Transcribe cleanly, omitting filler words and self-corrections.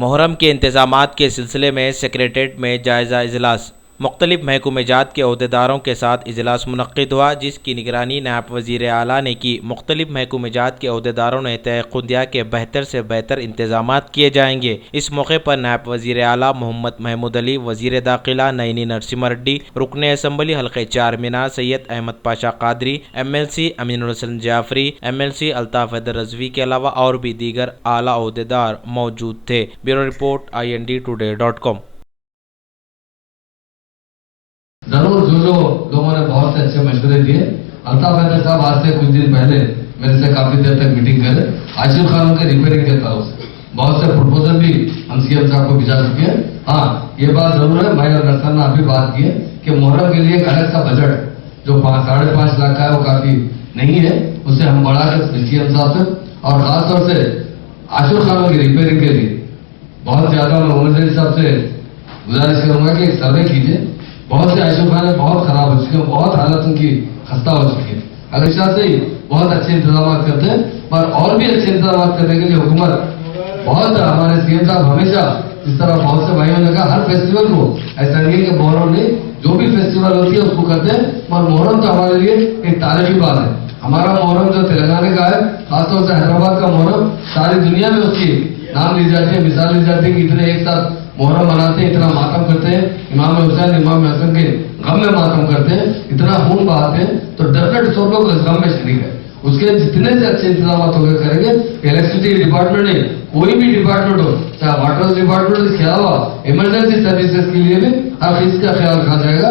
मुहर्रम के इंतजामात के सिलसिले में सेक्रेटेरिएट में जायज़ा इजलास। मुख्तलिफ महकूमेजात के अहदेदारों के साथ इजलास मुनक्किद हुआ, जिसकी निगरानी नायब वज़ीर आला ने की। मुख्तलिफ महकूमेजात के अहदेदारों ने तयक़ुन दिया कि बेहतर से बेहतर इंतजामात किए जाएंगे। इस मौके पर नायब वज़ीर आला मोहम्मद महमूद अली, वज़ीर दाखिला नईनी नरसिम्हा रेड्डी, रुकन असम्बली हल्के चार मीनार सैयद अहमद पाशा कादरी, MLC अमीनुल हसन जाफरी, MLC अल्ताफ़ हैदर रज़वी के अलावा और भी दीगर आला अहदेदार मौजूद थे। Bureau report INDtoday.com। जरूर जो लोगों ने बहुत से अच्छे मशवरे दिए। अल्ताफ हैदर साहब आज से कुछ दिन पहले मेरे से काफी देर तक मीटिंग कर रहे। आशिफ खान के रिपेयरिंग के ताल्लुक बहुत से प्रपोजल भी हम CM साहब को भिजा चुके हैं। हाँ, ये बात जरूर है, मैं और नरसन ने अभी बात की है कि मुहर्रम के लिए एक अलग सा बजट जो 5.5 लाख का है वो काफी नहीं है, उसे हम बढ़ा कर CM साहब से और खासतौर से आशिफ खानों की रिपेयरिंग के लिए बहुत ज्यादा मैं उमर अली साहब से गुजारिश करूंगा कि एक सर्वे कीजिए। बहुत से आशिफ खाने बहुत खराब हो चुके हैं, बहुत हालत उनकी खस्ता हो चुकी है। अगर से ही बहुत अच्छे इंतजाम करते हैं, पर और भी अच्छे इंतजाम करने के लिए हुकूमत बहुत हमारे CM साहब हमेशा इस तरह बहुत से भाइयों ने कहा हर फेस्टिवल को ऐसा नहीं है कि मुहर्रम नहीं, जो भी फेस्टिवल होती है उसको करते हैं। और मुहर्रम तो हमारे लिए एक तारीखी बात है। हमारा मुहर्रम जो तेलंगाना का है, खासतौर से हैदराबाद का मुहर्रम, सारी दुनिया में उसकी नाम ली जाती है, मिसाल ली जाती है कि इतने एक साथ मुहर्रम मनाते हैं, इतना मातम करते हैं, इमाम हुसैन इमाम हसन के गम में मातम करते हैं, इतना खून बहाते हैं, तो डेफिनेट सब लोग इस गम में शरीक है। उसके जितने से अच्छे इंतजाम होकर करेंगे। इलेक्ट्रिसिटी डिपार्टमेंट ने कोई भी डिपार्टमेंट हो, चाहे वाटर डिपार्टमेंट, इसके अलावा इमरजेंसी सर्विसेज के लिए भी हर चीज का ख्याल रखा जाएगा।